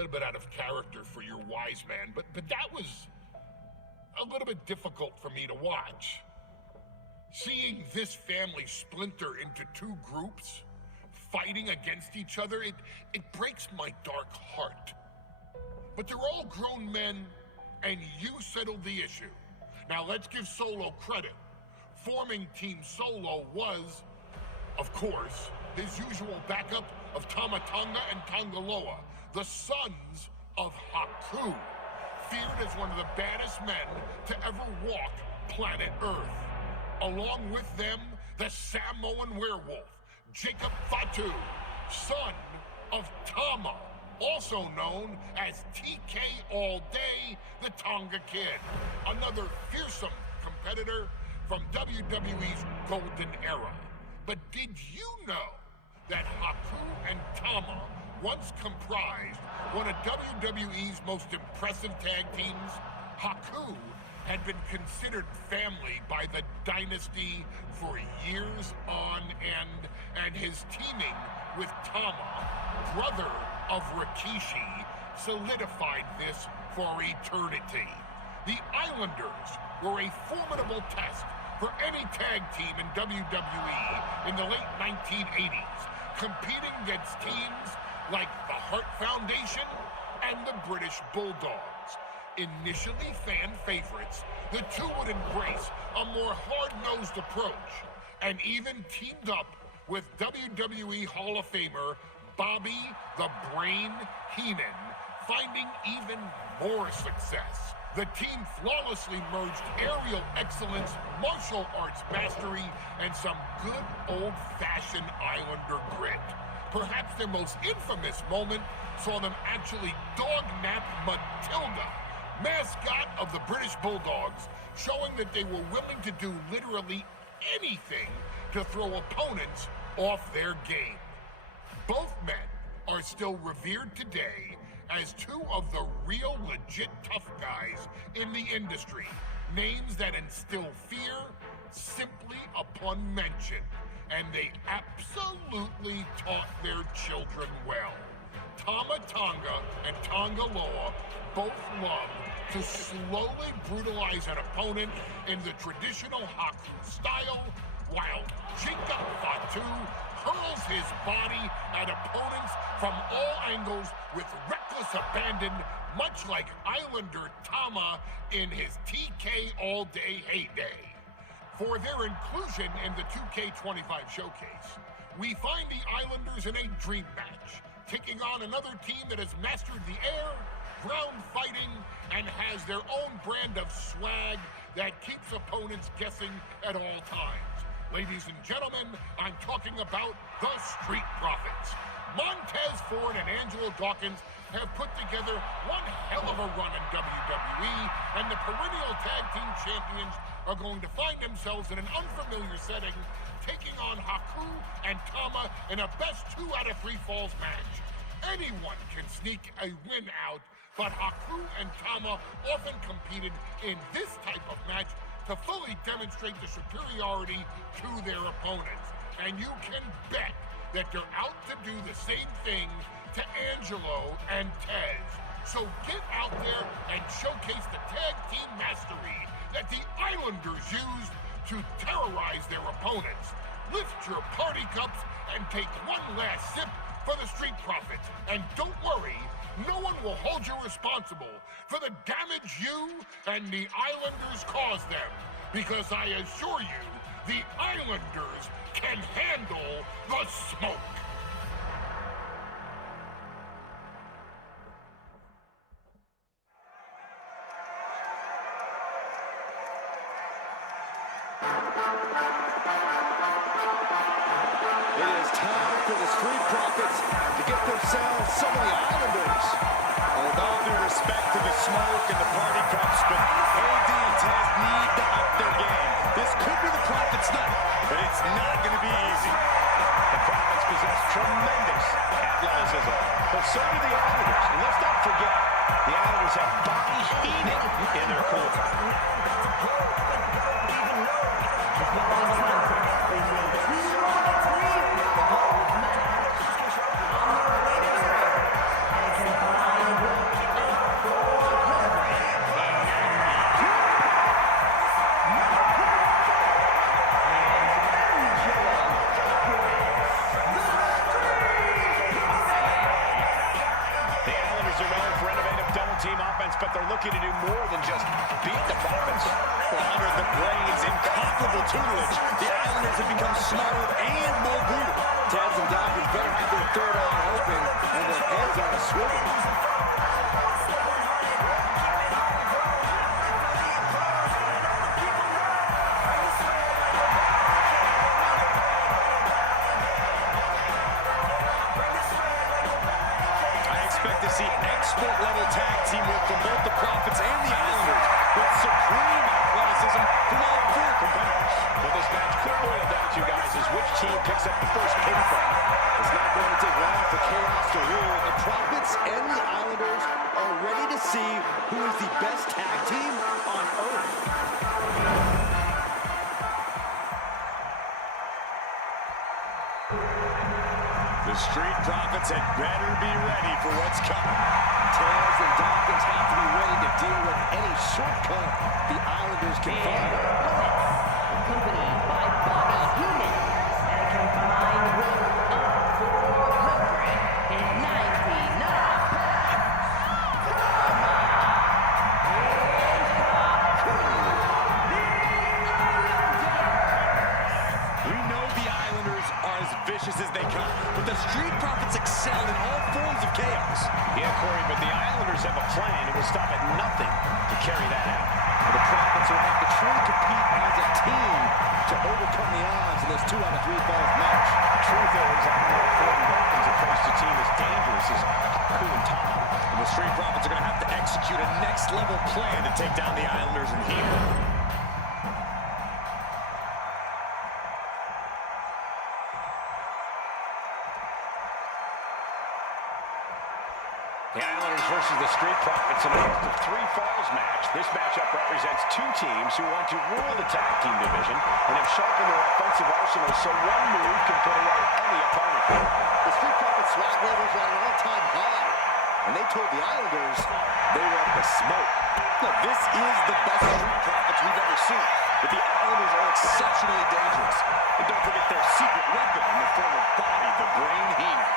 little bit out of character for your wise man, but that was a little bit difficult for me to watch. Seeing this family splinter into two groups, fighting against each other, it breaks my dark heart. But they're all grown men, and you settled the issue. Now let's give Solo credit. Forming Team Solo was, of course, his usual backup of Tama Tonga and Tongaloa, the sons of Haku, feared as one of the baddest men to ever walk planet Earth. Along with them, the Samoan werewolf, Jacob Fatu, son of Tama, also known as TK All Day, the Tonga Kid, another fearsome competitor from WWE's golden era. But did you know that Haku and Tama once comprised one of WWE's most impressive tag teams? Haku had been considered family by the Dynasty for years on end, and his teaming with Tama, brother of Rikishi, solidified this for eternity. The Islanders were a formidable test for any tag team in WWE in the late 1980s, competing against teams like the Hart Foundation and the British Bulldogs. Initially fan favorites, the two would embrace a more hard-nosed approach and even teamed up with WWE Hall of Famer Bobby the Brain Heenan, finding even more success. The team flawlessly merged aerial excellence, martial arts mastery, and some good old-fashioned Islander grit. Perhaps their most infamous moment saw them actually dog-nap Matilda, mascot of the British Bulldogs, showing that they were willing to do literally anything to throw opponents off their game. Both men are still revered today as two of the real legit tough guys in the industry, names that instill fear simply upon mention, and they absolutely taught their children well. Tama Tonga and Tongaloa both love to slowly brutalize an opponent in the traditional Haku style, while Jacob Fatu hurls his body at opponents from all angles with reckless abandon, much like Islander Tama in his TK All Day heyday. For their inclusion in the 2K25 Showcase, we find the Islanders in a dream match, taking on another team that has mastered the air, ground fighting, and has their own brand of swag that keeps opponents guessing at all times. Ladies and gentlemen, I'm talking about the Street Profits. Montez Ford and Angelo Dawkins have put together one hell of a run in WWE, and the perennial tag team champions are going to find themselves in an unfamiliar setting, taking on Haku and Tama in a best 2 out of 3 falls match. Anyone can sneak a win out, but Haku and Tama often competed in this type of match to fully demonstrate the superiority to their opponents. And you can bet that they're out to do the same thing to Angelo and Tez. So get out there and showcase the tag team mastery that the Islanders used to terrorize their opponents. Lift your party cups and take one last sip for the Street Profits. And don't worry, no one will hold you responsible for the damage you and the Islanders caused them, because I assure you, the Islanders can handle the smoke. It is time for the Street Profits to get themselves some of the Islanders. With all due respect to the smoke and the party cups, but AD and Tez need to up their game. This could be the Profits' night, but it's not going to be easy. The Profits possess tremendous athleticism, but so do the Islanders. And let's not forget, the Islanders have Bobby Heenan in their corner. looking to do more than just beat the Profits. Well, under the Brains' incomparable tutelage, the Islanders have become smarter and more brutal. Taz and Dawkins better have their third eye open and their heads on a swivel. See expert-level tag teamwork from both the Profits and the Islanders, with supreme athleticism from all four competitors. What this match could boil down to, guys, is which team picks up the first pinfall. It's not going to take long for chaos to rule. The Profits and the Islanders are ready to see who is the best tag team on earth. The Street Profits had better be ready for what's coming. Taz and Dawkins have to be ready to deal with any shortcut the Islanders can find. Accompanied by Bobby Heenan at a combined weight of 499 We know the Islanders are as vicious as they come, but the Street Profits excel in all forms of chaos. Yeah, Corey, but the Islanders have a plan. It will stop at nothing to carry that out. The Profits will have to truly compete as a team to overcome the odds in this 2 out of 3 falls match. The truth is, I don't know if Ford and Dawkins have faced a team as dangerous as Haku and Tama. And the Street Profits are going to have to execute a next-level plan to take down the Islanders and Heenan. The Islanders versus the Street Profits in a best of 3 falls match. This matchup represents 2 teams who want to rule the tag team division and have sharpened their offensive arsenal so one move can put away any opponent. The Street Profits swag levels are at an all-time high, and they told the Islanders they want the smoke. Look, this is the best Street Profits we've ever seen, but the Islanders are exceptionally dangerous. And don't forget their secret weapon in the form of Bobby the Brain Heenan.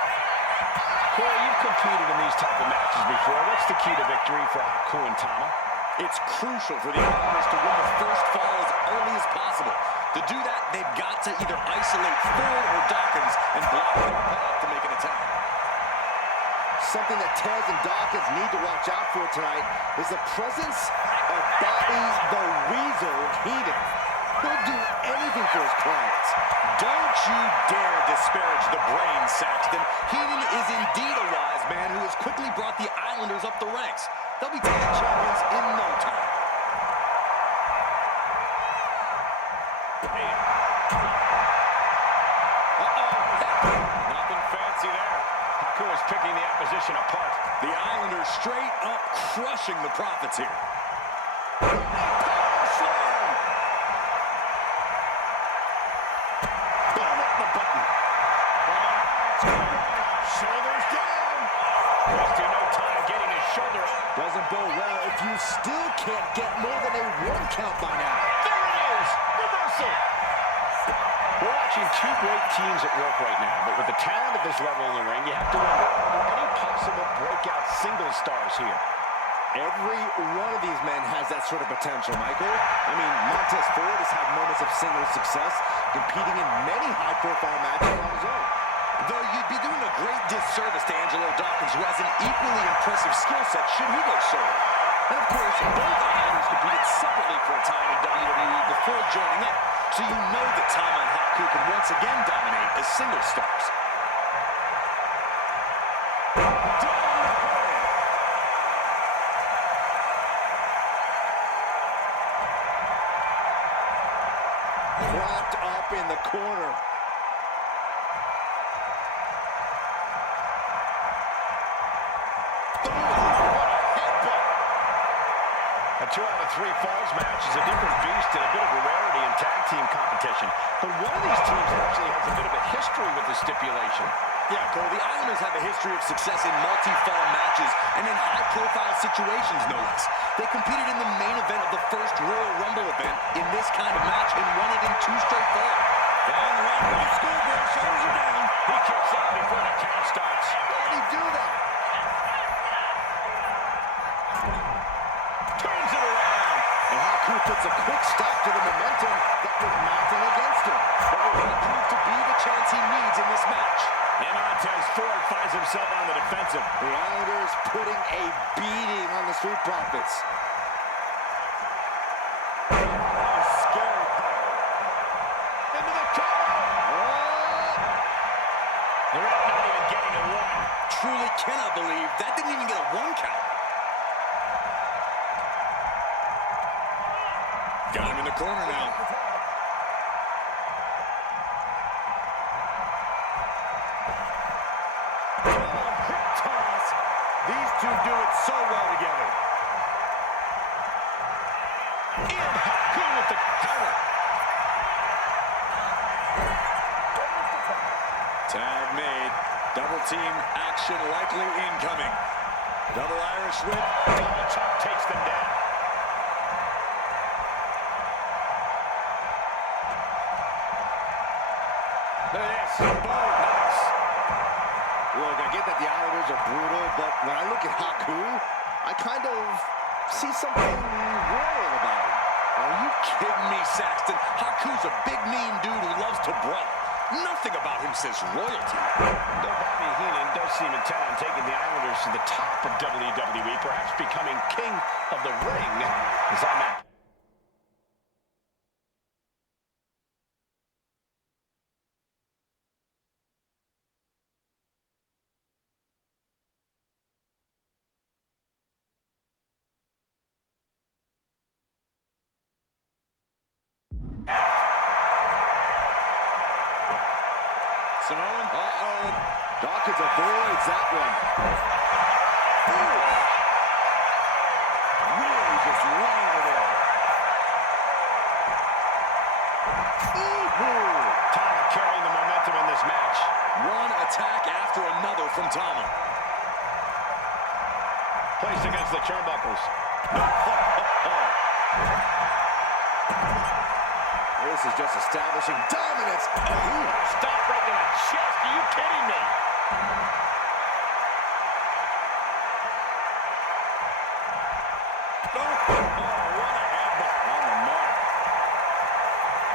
Corey, you've competed in these type of matches before. What's the key to victory for Haku and Tama? It's crucial for the Islanders to win the first fall as early as possible. To do that, they've got to either isolate Ford or Dawkins and block their path to make an attack. Something that Taz and Dawkins need to watch out for tonight is the presence of Bobby the Weasel Heenan. He'll do anything for his clients. Don't you dare disparage the Brain, Saxton. Heenan is indeed a wise man who has quickly brought the Islanders up the ranks. They'll be tag champions in no time. Nothing fancy there. Haku is picking the opposition apart. The Islanders straight up crushing the Profits here. Shoulders down. Wasting no time getting his shoulder up. Doesn't bode well if you still can't get more than a 1 count by now. There it is. Reversal. We're watching 2 great teams at work right now, but with the talent of this level in the ring, you have to wonder, are there any possible breakout single stars here? Every one of these men has that sort of potential, Michael. I mean, Montez Ford has had moments of single success, competing in many high-profile matches on his own. Though you'd be doing a great disservice to Angelo Dawkins, who has an equally impressive skill set should he go solo. And of course, both Islanders competed separately for a time in WWE before joining up, so you know that Tama and Haku can once again dominate as single stars. Propped up in the corner. A 2 out of 3 falls match is a different beast and a bit of a rarity in tag team competition. But one of these teams actually has a bit of a history with the stipulation. Yeah, Cole, the Islanders have a history of success in multi-fall matches and in high-profile situations, no less. They competed in the main event of the first Royal Rumble event in this kind of match and won it in 2 straight falls. Down right with the schoolboy, shoulders are down. He kicks out before the count starts. How did he do that? as Ford finds himself on the defensive. The Islanders putting a beating on the Street Profits. Scary power. Into the cover. Oh! The ref not even getting a one. Truly cannot believe that didn't even get a one count. Got him in the corner now. These two do it so well together. And Haku with the counter. Tag made. Double team action likely incoming. Double Irish whip. Double chop takes them down. Look at this. Boom. Nice. Look, I get that the Islanders are brutal, but when I look at Haku, I kind of see something royal about him. Are you kidding me, Saxton? Haku's a big, mean dude who loves to brawl. Nothing about him says royalty. Though Bobby Heenan does seem intent on taking the Islanders to the top of WWE, perhaps becoming king of the ring, as on that. Samoan. Uh-oh. Dawkins avoids that one. Ooh. Really just laying it in. Tama carrying the momentum in this match. One attack after another from Tama. Placed against the turnbuckles. This is just establishing dominance. Ooh, stop right to the chest. Are you kidding me? What a headbutt on the mark.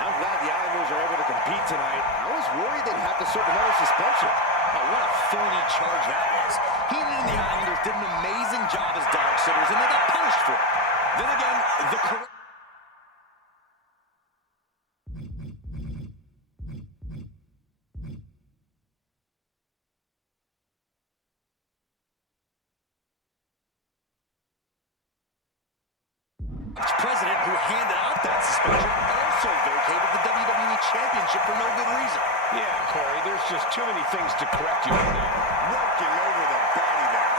I'm glad the Islanders are able to compete tonight. I was worried they'd have to serve another suspension. Oh, what a phony charge that was. Heenan and the Islanders did an amazing job as dog sitters, and they got punished for it. Then again, the correct... president who handed out that suspension also vacated the WWE Championship for no good reason. Yeah, Corey, there's just too many things to correct you on there. Working over the body there.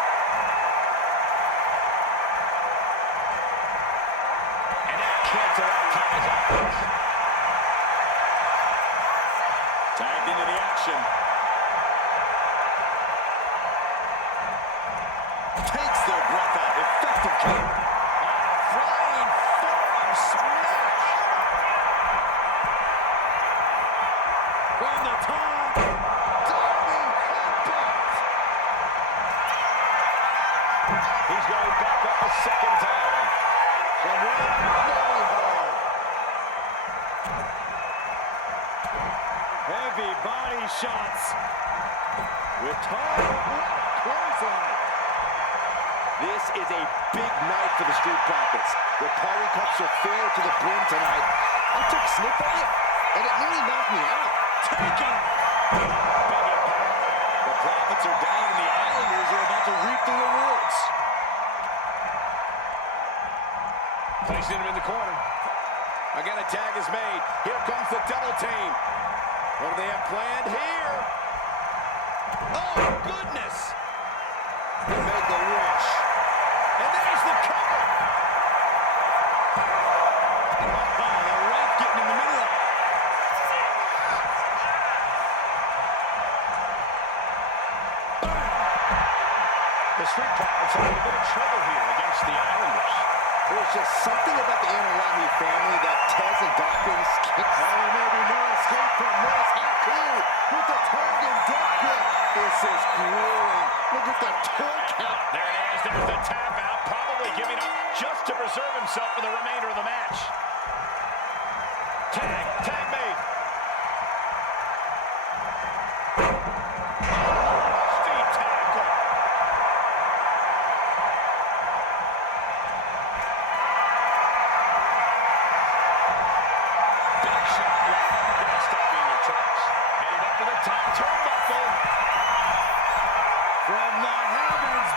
And that cancel out Tama's offense. Tagged into the action. Takes their breath out. Effective counter. Flying forearm smash. From the top. Diving headbutt. He's going back up a second time. From right very hard. Heavy body shots. With Tom. Clothesline. This is a big night for the Street Profits. The party cups are filled to the brim tonight. I took a sniff of it, and it nearly knocked me out. Taking. The Profits are down, and the Islanders are about to reap the rewards. Placing him in the corner. Again, a tag is made. Here comes the double team. What do they have planned here? Oh, goodness. They make a wish. And there's the cover. Oh, the ref getting in the middle of it. The Street Profits are in a bit of trouble here against the Islanders. There's just something about the Anarami family that Tez and Dawkins can't. Oh, maybe no escape from this. Haku with the Target death grip. This is grueling. Look at the torque out. There it is. There's the tap out. Probably giving up just to preserve himself for the remainder of the match. Tag made. from the heavens.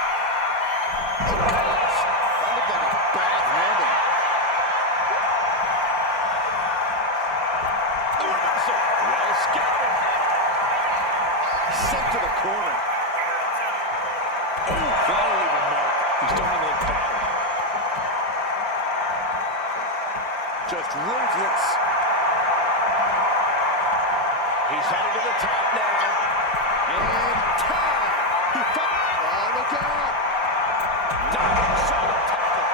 That looked like a bad landing. A reversal. Well scouted. Sent to the corner. Oh, that'll leave a mark. He's starting to look battered. Just ruthless. He's headed to the top now. And tag. He oh, look out. Diving shoulder tackle.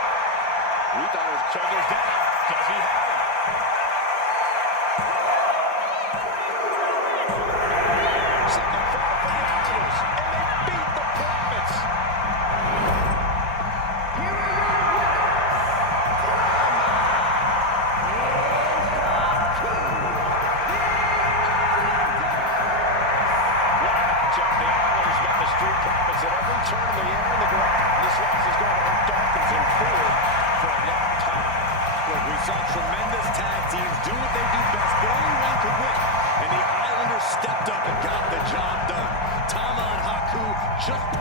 We thought it was shoulders down. Does he have him? Second fall for the Islanders, and they beat the Profits. Here are your What a matchup. The Islanders met the Street Profits at every turn of the air and the ground. This loss is going to hurt Dawkins in fear for a long time. Look, we saw tremendous tag teams do what they do best, but only one could win. And the Islanders stepped up and got the job done. Tama and Haku just